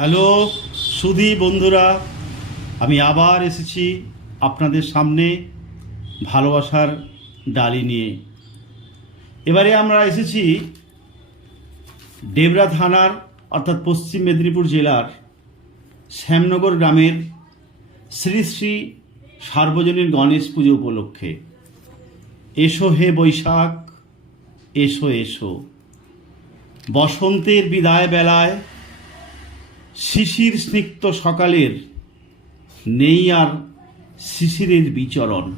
Hello, সুধী বন্ধুরা, আমি আবার এসেছি আপনাদের সামনে ভালোবাসার ডালি নিয়ে। এবারে আমরা এসেছি ডেবরা থানার, অর্থাৎ পশ্চিম মেদিনীপুর জেলার শ্যামনগর গ্রামের শ্রী শ্রী সার্বজনীন গণেশ পুজো উপলক্ষে। এসো হে বৈশাখ, এসো এসো। বসন্তের বিদায় বেলায় শিশির স্নিগ্ধ সকালের নেই আর শিশিরের বিচরণ।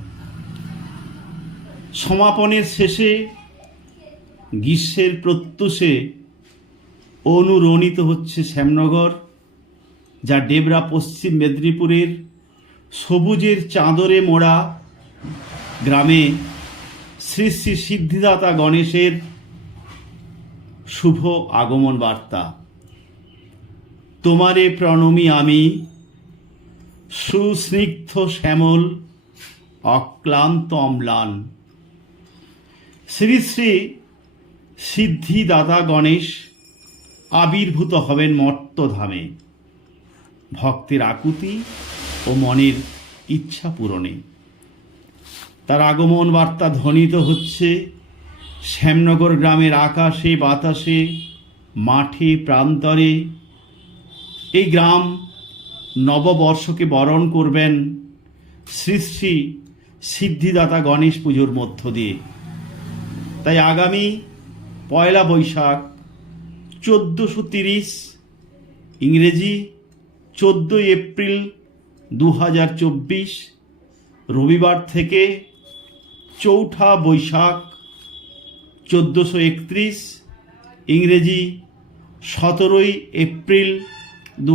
সমাপনের শেষে গ্রীষ্মের প্রত্যুষে অনুরণিত হচ্ছে শ্যামনগর, যা ডেবরা পশ্চিম মেদিনীপুরের সবুজের চাদরে মোড়া গ্রামে শ্রী শ্রী সিদ্ধিদাতা গণেশের শুভ আগমন বার্তা। তোমারে প্রণমী আমি। সুস্নিগ্ধ শ্যামল, অক্লান্ত অম্লান। শ্রী শ্রী সিদ্ধিদাতা গণেশ, আবির্ভূত হবেন মর্তধামে। ভক্তের আকুতি ও মনের ইচ্ছা পূরণে। তার আগমন বার্তা ধ্বনিত হচ্ছে, শ্যামনগর গ্রামের আকাশে, বাতাসে, মাঠে, প্রান্তরে এই গ্রাম নববর্ষকে বরণ করবেন শ্রী শ্রী সিদ্ধিদাতা গণেশ পুজোর মধ্য দিয়ে। তাই আগামী পয়লা বৈশাখ চোদ্দোশো তিরিশ, ইংরেজি চোদ্দোই এপ্রিল দু হাজার চব্বিশ, রবিবার থেকে চৌঠা বৈশাখ চোদ্দোশো একত্রিশ, ইংরেজি সতেরোই এপ্রিল দু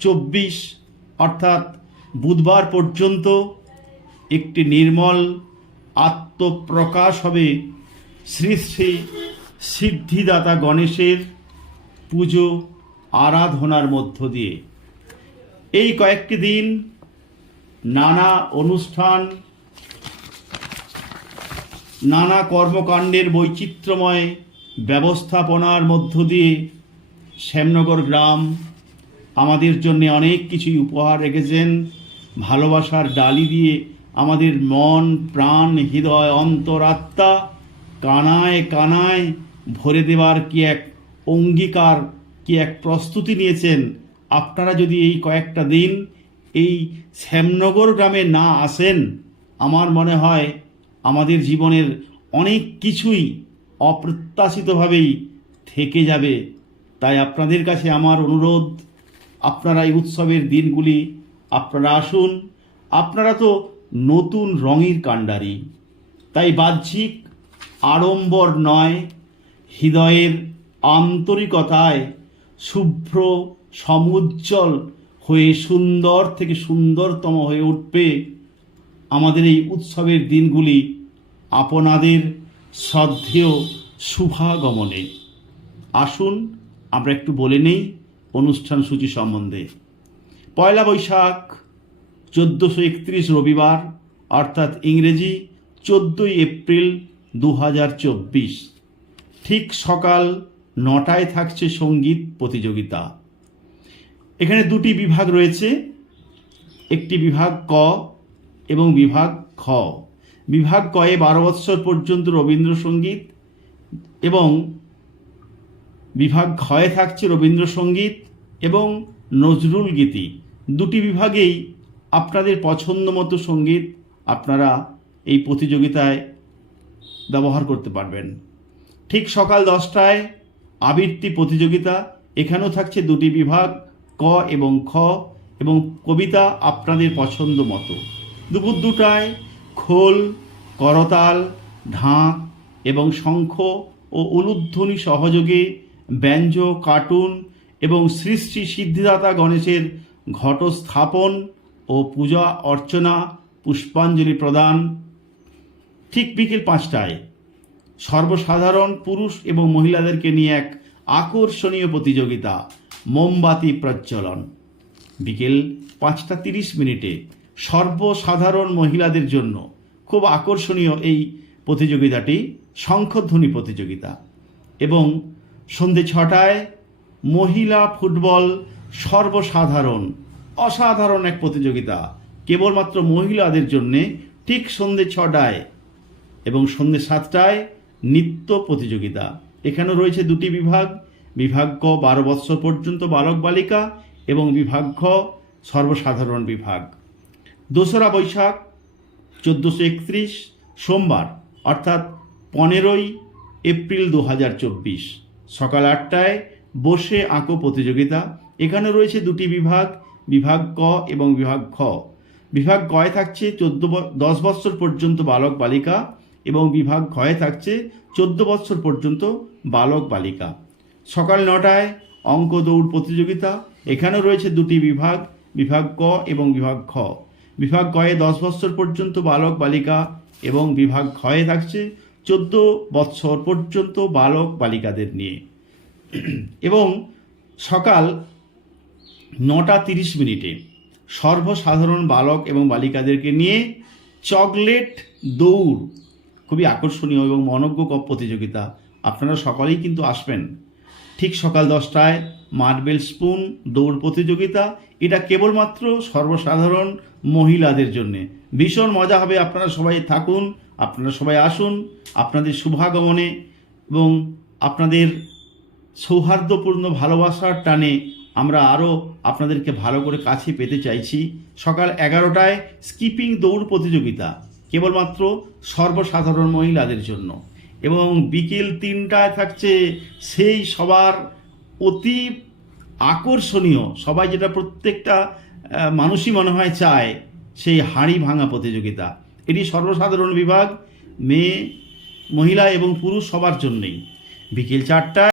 চব্বিশ, অর্থাৎ বুধবার পর্যন্ত একটি নির্মল আত্মপ্রকাশ হবে শ্রী শ্রী সিদ্ধিদাতা গণেশের পুজো আরাধনার মধ্য দিয়ে। এই কয়েকটি দিন নানা অনুষ্ঠান, নানা কর্মকাণ্ডের বৈচিত্র্যময় ব্যবস্থাপনার মধ্য দিয়ে শ্যামনগর গ্রাম আমাদের জন্য অনেক কিছুই উপহার রেখেছেন। ভালোবাসার ডালি দিয়ে আমাদের মন, প্রাণ, হৃদয় অন্তরাত্মা কানায় কানায় ভরে দেওয়ার কি এক অঙ্গীকার, কি এক প্রস্তুতি নিয়েছেন? আপনারা যদি এই কয়েকটা দিন এই শ্যামনগর গ্রামে না আসেন, আমার মনে হয় আমাদের জীবনের অনেক কিছুই অপ্রত্যাশিতভাবেই থেকে যাবে। তাই আপনাদের কাছে আমার অনুরোধ আপনারা এই উৎসবের দিনগুলি আপনারা আসুন। আপনারা তো নতুন রঙের কাণ্ডারি তাই বাহ্যিক আড়ম্বর নয়, হৃদয়ের আন্তরিকতায় শুভ্র, সমুজ্জ্বল হয়ে সুন্দর থেকে সুন্দরতম হয়ে উঠবে আমাদের এই উৎসবের দিনগুলি আপনাদের শ্রদ্ধেয় শুভাগমনে। আসুন, আমরা একটু বলে নেই অনুষ্ঠান সূচি সম্বন্ধে। পয়লা বৈশাখ, চোদ্দোশো একত্রিশ রবিবার, অর্থাৎ ইংরেজি চোদ্দোই এপ্রিল দু চব্বিশ। ঠিক সকাল নটায় থাকছে সংগীত প্রতিযোগিতা। এখানে দুটি বিভাগ রয়েছে। একটি বিভাগ ক এবং বিভাগ খ। বিভাগ কয়ে বারো বৎসর পর্যন্ত রবীন্দ্রসঙ্গীত এবং বিভাগ ক্ষয়ে থাকছে রবীন্দ্রসঙ্গীত। এবং নজরুল গীতি। দুটি বিভাগেই আপনাদের পছন্দ মতো সংগীত আপনারা এই প্রতিযোগিতায় ব্যবহার করতে পারবেন। ঠিক সকাল দশটায় আবৃত্তি প্রতিযোগিতা। এখানেও থাকছে দুটি বিভাগ, ক এবং খ এবং কবিতা আপনাদের পছন্দ মতো দুপুর দুটায় খোল, করতাল, ঢাক এবং শঙ্খ ও উলুধ্বনি সহযোগে ব্যঞ্জ, কার্টুন এবং শ্রী সিদ্ধিদাতা গণেশের ঘটস্থাপন ও পূজা অর্চনা পুষ্পাঞ্জলি প্রদান ঠিক বিকেল পাঁচটায়। সর্বসাধারণ পুরুষ এবং মহিলাদেরকে নিয়ে এক আকর্ষণীয় প্রতিযোগিতা, মোমবাতি প্রজ্বলন। বিকেল পাঁচটা তিরিশ মিনিটে সর্বসাধারণ মহিলাদের জন্য খুব আকর্ষণীয় এই প্রতিযোগিতাটি, শঙ্খধ্বনি প্রতিযোগিতা। এবং সন্ধে ছটায় মহিলা ফুটবল সর্বসাধারণ, অসাধারণ এক প্রতিযোগিতা। কেবলমাত্র মহিলাদের জন্যে ঠিক সন্ধে ছটায় এবং সন্ধে সাতটায় নিত্য প্রতিযোগিতা। এখানে রয়েছে দুটি বিভাগ বিভাগ ক বারো বৎসর পর্যন্ত বালক বালিকা এবং বিভাগ সর্বসাধারণ বিভাগ। দোসরা বৈশাখ চোদ্দোশো একত্রিশ সোমবার, অর্থাৎ পনেরোই এপ্রিল দু হাজার চব্বিশ। সকাল আটটায় বসে আঁকো প্রতিযোগিতা। এখানে রয়েছে দুটি বিভাগ বিভাগ ক এবং বিভাগ খ। বিভাগ কয় থাকছে চোদ্দ দশ বৎসর পর্যন্ত বালক বালিকা এবং বিভাগ ক্ষয়ে থাকছে চোদ্দ বৎসর পর্যন্ত বালক বালিকা। সকাল নটায় অঙ্ক দৌড় প্রতিযোগিতা। এখানে রয়েছে দুটি বিভাগ বিভাগ ক এবং বিভাগ খ। বিভাগ কয়ে দশ বৎসর পর্যন্ত বালক বালিকা এবং বিভাগ ক্ষয়ে থাকছে চোদ্দ বৎসর পর্যন্ত বালক বালিকাদের নিয়ে। এবং সকাল নটা তিরিশ মিনিটে সর্বসাধারণ বালক এবং বালিকাদেরকে নিয়ে চকলেট দৌড়, খুবই আকর্ষণীয় এবং মনজ্ঞ প্রতিযোগিতা। আপনারা সকলেই কিন্তু আসবেন। ঠিক সকাল দশটায় মার্বেল স্পুন দৌড় প্রতিযোগিতা। এটা কেবলমাত্র সর্বসাধারণ মহিলাদের জন্যে। ভীষণ মজা হবে। আপনারা সবাই থাকুন, আপনারা সবাই আসুন। আপনাদের শুভাগমনে এবং আপনাদের সৌহার্দ্যপূর্ণ ভালোবাসার টানে আমরা আরও আপনাদেরকে ভালো করে কাছে পেতে চাইছি। সকাল এগারোটায় স্কিপিং দৌড় প্রতিযোগিতা, কেবলমাত্র সর্বসাধারণ মহিলাদের জন্য। এবং বিকেল তিনটায় থাকছে সেই সবার অতি আকর্ষণীয়, সবাই যেটা প্রত্যেকটা মানুষই মনে হয় চায়, সেই হাঁড়ি ভাঙা প্রতিযোগিতা। এটি সর্বসাধারণ বিভাগ, মেয়ে, মহিলা এবং পুরুষ সবার জন্যেই। বিকেল চারটায়